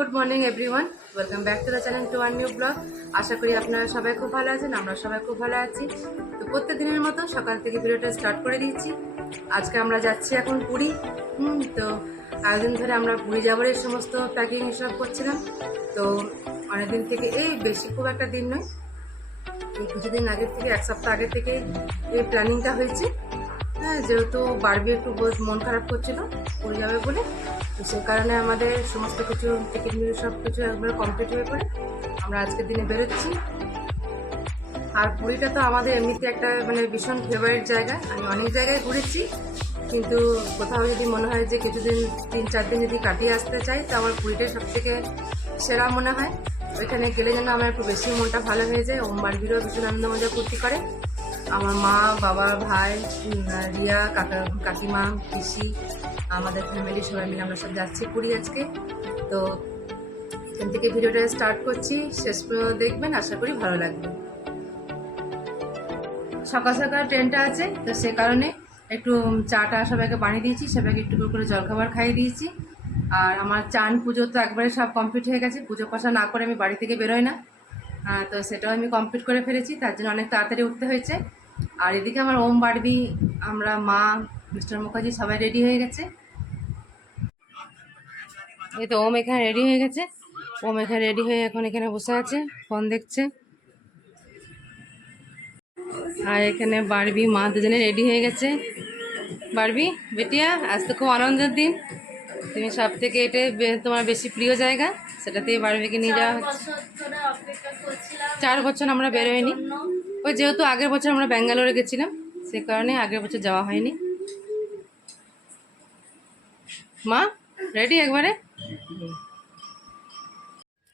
Good morning everyone, welcome back to the channel to one new blog. আশা করি আপনারা সবাই খুব ভালো আছেন, আমরা সবাই খুব ভালো আছি। তো প্রত্যেক দিনের মতো সকাল থেকে ভিডিওটা স্টার্ট করে দিয়েছি। আজকে আমরা যাচ্ছি এখন পুরী। তো কয়েকদিন ধরে আমরা পুরী যাবার এই সমস্ত প্যাকিং এসব করছিলাম। তো অনেকদিন থেকে, এই বেশি খুব একটা দিন নয়, এই কিছুদিন আগের থেকে, এক সপ্তাহ আগের থেকে এই প্ল্যানিংটা হয়েছে। হ্যাঁ, যেহেতু বারবি একটু মন খারাপ করছিল পুরী যাবে বলে, তো সে কারণে আমাদের সমস্ত কিছু টিকিট মিল সব কিছু একবারে কমপ্লিট হয়ে পড়ে আমরা আজকের দিনে বেরোচ্ছি। আর পুরীটা তো আমাদের এমনিতে একটা ভীষণ ফেভারিট জায়গা। আমি অনেক জায়গায় ঘুরেছি, কিন্তু কোথাও যদি মনে হয় যে কিছুদিন 3-4 দিন যদি কাটিয়ে আসতে চাই, তো আমার পুরীটাই সবথেকে সেরা মনে হয়। ওইখানে গেলে যেন আমার একটু বেশি মনটা ভালো হয়ে যায়। বারবিরও ভীষণ আনন্দ মজা ফুর্তি করে। আমার মা, বাবা, ভাই, রিয়া, কাকিমা, পিসি, আমাদের ফ্যামিলি সবাই মিলে আমরা সব যাচ্ছি পুরী আজকে। তো এখান থেকে ভিডিওটা স্টার্ট করছি, শেষ পর্যন্ত দেখবেন, আশা করি ভালো লাগবে। সকাল সকাল ট্রেনটা আছে, তো সে কারণে একটু চাটা সবাইকে বানিয়ে দিয়েছি, সবাইকে একটু করে জলখাবার খাইয়ে দিয়েছি। আর আমার চান পুজো তো একবারে সব কমপ্লিট হয়ে গেছে। পুজো পাশা না করে আমি বাড়ি থেকে বেরোই না, তো সেটাও আমি কমপ্লিট করে ফেলেছি, তার জন্য অনেক তাড়াতাড়ি উঠতে হয়েছে। আর এদিকে আমার বারবি, আমরা, মা, মিস্টার মুখার্জি সবাই রেডি হয়ে গেছে। এই তো এখানে রেডি হয়ে গেছে। এখানে রেডি হয়ে এখন এখানে বসে আছে, ফোন দেখছে। আর এখানে বারবি, মা দুজনে রেডি হয়ে গেছে। বারবি বেটিয়া, আজ তো খুব আনন্দের দিন। তুমি সব থেকে এটা তোমার বেশি প্রিয় জায়গা, সেটাতেই বারবিকে নিয়ে যাওয়া হচ্ছে। 4 বছর আমরা বেরোয়নি, ওই যেহেতু আগের বছর আমরা ব্যাঙ্গালোরে গেছিলাম, সে কারণে আগের বছর যাওয়া হয়নি। মা রেডি একবারে?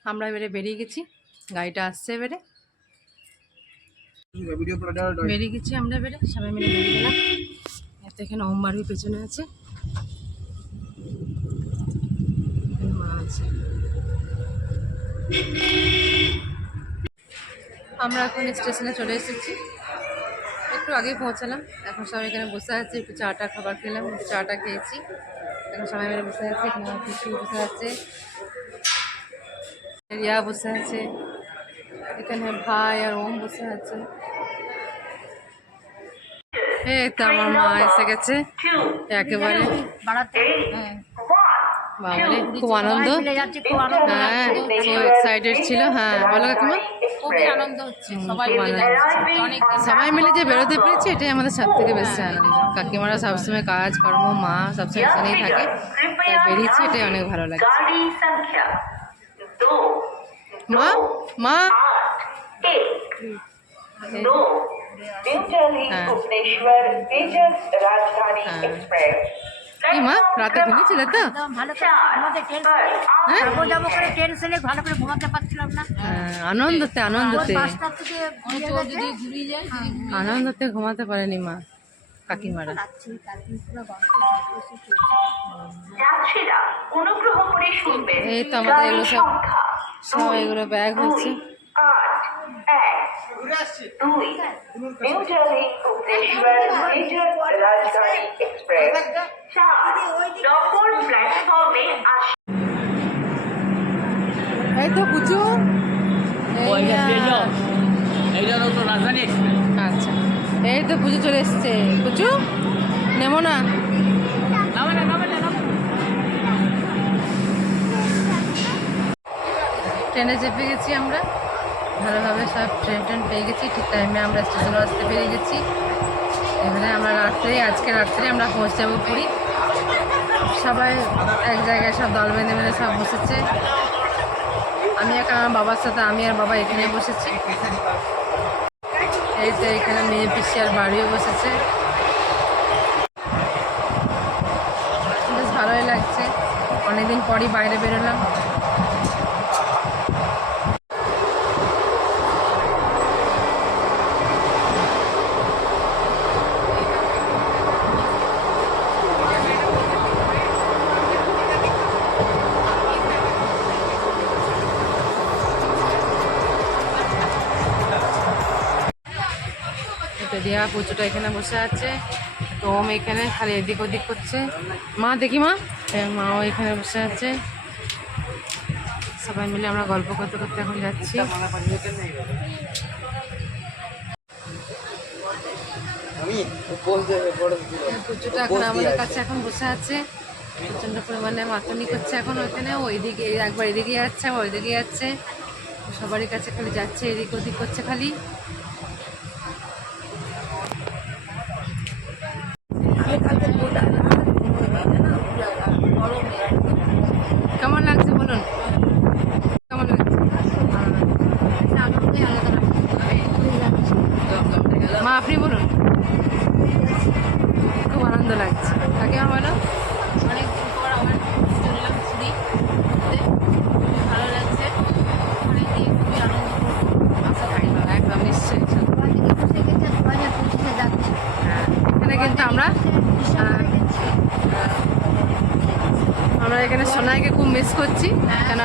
আমরা এবারে বেরিয়ে গেছি, গাড়িটা আসছে এবারে। বেরিয়ে গেছি আমরা এবারে, সবাই মিলে বেরিয়ে গেলাম। এত এখানে বারবি পেছনে আছে, মা আছে। আমরা এখন স্টেশনে চলে এসেছি, একটু আগেই পৌঁছালাম। এখন সবাই এখানে বসে আছে, একটু চাটা খাবার খেলাম, একটু চাটা খেয়েছি। এখন সবাই মিলে বসে আছে, এখানে আমার পিসি বসে আছে, রিয়া বসে আছে, এখানে ভাই আর বসে আছে। এই তো আমার মা এসে গেছে একেবারে। বাবারে খুব আনন্দ, হ্যাঁ খুব এক্সাইটেড ছিল। হ্যাঁ বলো কাকিমা। খুবই আনন্দ হচ্ছে, সবাই মিলে যে বেরোতে পেরেছি, এটাই আমাদের সব থেকে বেশি আনন্দ। কাকিমারা সবসময় কাজ কর্ম, মা সবসময় এখানেই থাকে, তাই বেরিয়েছি, এটাই অনেক ভালো লাগছে। মা মা কি মা, রাতে ঘুমিয়েছিলে তো? আনন্দতে আনন্দতে আনন্দতে ঘুমাতে পারেনি মা কাকিমারা। এই তো আমাদের এগুলো সব এগুলো ব্যাগ হচ্ছে। এই তো বুঝু, আচ্ছা এই তো পুজো চলে এসছে। পুজু নেমো না, ট্রেনে চেপে গেছি আমরা, ভালোভাবে সব ট্রেন পেয়ে গেছি, ঠিক টাইমে আমরা স্টেশনে আসতে পেরে গেছি। এখানে আমরা আজকে রাত্রে আমরা পৌঁছে যাবো পুরী। সবাই এক জায়গায় সব দল বেঁধে বেঁধে সব বসেছে। আমি এখন আমার বাবার সাথে, আমি আর বাবা এখানে বসেছি। এই তো এখানে মেয়ে, পিসি আর বাড়িও বসেছে। বেশ ভালোই লাগছে, অনেকদিন পরই বাইরে বেরোলাম। রিয়া পুজোটা এখানে বসে আছে, তো এখানে খালি এদিক ওদিক করছে। মা দেখি মা, মাও এখানে বসে আছে। সবাই মিলে আমরা গল্প করতে করতে এখন যাচ্ছি। পুজোটা এখন আমাদের কাছে এখন বসে আছে, প্রচণ্ড পরিমাণে মাতনি করছে এখন ওইখানে, ওইদিকে একবার এদিকে যাচ্ছে আবার ওইদিকে যাচ্ছে, সবারই কাছে খালি যাচ্ছে, এদিক ওদিক করছে খালি। কেমন লাগছে বলুন, কেমন লাগছে? মা আপনি বলুন। খুব আনন্দ লাগছে, কাকে বলো? অনেকদিন পর আমার চলে এলাম পুরী ঘুরতে, ভালো লাগছে, ওখানে গিয়ে খুবই আনন্দ করবো। একদম নিশ্চয়ই। এখানে কিন্তু আমরা এখানে সোনাইকে খুব মিস করছি, কেন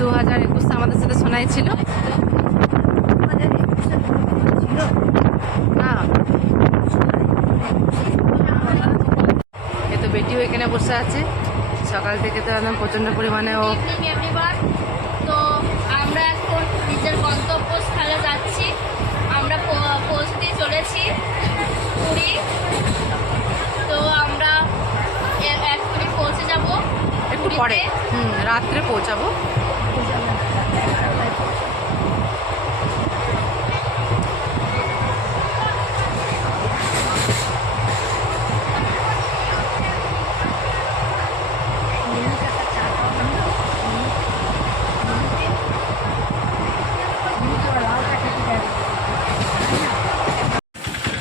2021 আমাদের সাথে সোনাই ছিল না। এই তো বেটিও এখানে বসে আছে, সকাল থেকে তো একদম প্রচণ্ড পরিমাণে ও ইভিনিং এভরিওয়ান। তো আমরা এখন নিজের গন্তব্যস্থলে যাচ্ছি, আমরা পৌঁছতে চলেছি পুরী। তো আমরা এক্ষুনি পৌঁছে যাব, একটু পরে রাত্রে পৌঁছাবো।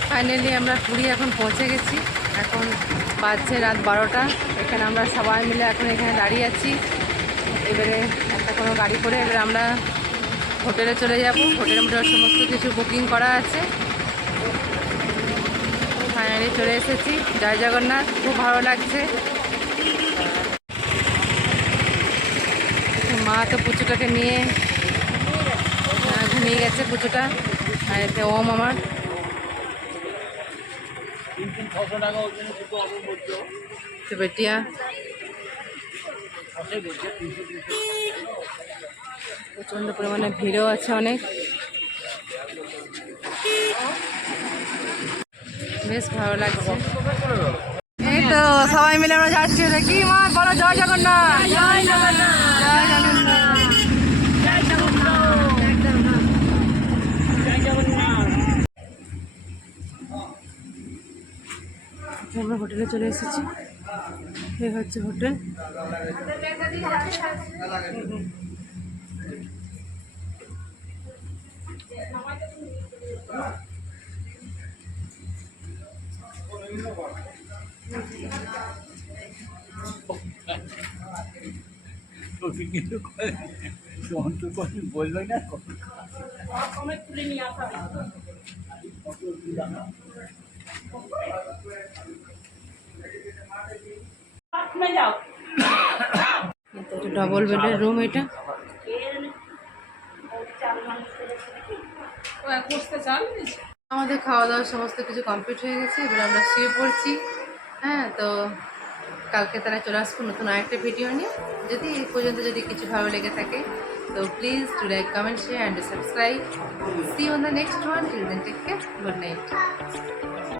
ফাইনালি আমরা পুরী এখন পৌঁছে গেছি, এখন বাজছে রাত 12টা। এখানে আমরা সবাই মিলে এখন এখানে দাঁড়িয়ে আছি। এবারে একটা কোনো গাড়ি করে এবারে আমরা হোটেলে চলে যাব। হোটেলের মধ্যে সমস্ত কিছু বুকিং করা আছে। ফাইনালি চলে এসেছি, জয় জগন্নাথ, খুব ভালো লাগছে। মা তো পুচুটাকে নিয়ে ঘুমিয়ে গেছে পুচুটা, আর এতে ওম আমার তো বেটিয়া প্রচণ্ড পরিমাণে ভিড়ও আছে অনেক, বেশ ভালো লাগছে। এই তো সবাই মিলে আমরা যাচ্ছি, দেখি মা বলো জয় জগন্নাথ, জয় জগন্নাথ, জয় জগন্নাথ, জয় জগন্নাথ। আমরা হোটেলে চলে এসেছি, এই হচ্ছে হোটেল। বলবে না ডবল বেডের রুম এটা। আমাদের খাওয়া দাওয়া সমস্ত কিছু কমপ্লিট হয়ে গেছে, এবার আমরা শুয়ে পড়ছি। হ্যাঁ, তো কালকে তারা চলে আসবো নতুন আরেকটা ভিডিও নিয়ে। যদি এই পর্যন্ত যদি কিছু ভালো লেগে থাকে তো please to like, comment, share and subscribe. See you on the next one. Till then take care, good night.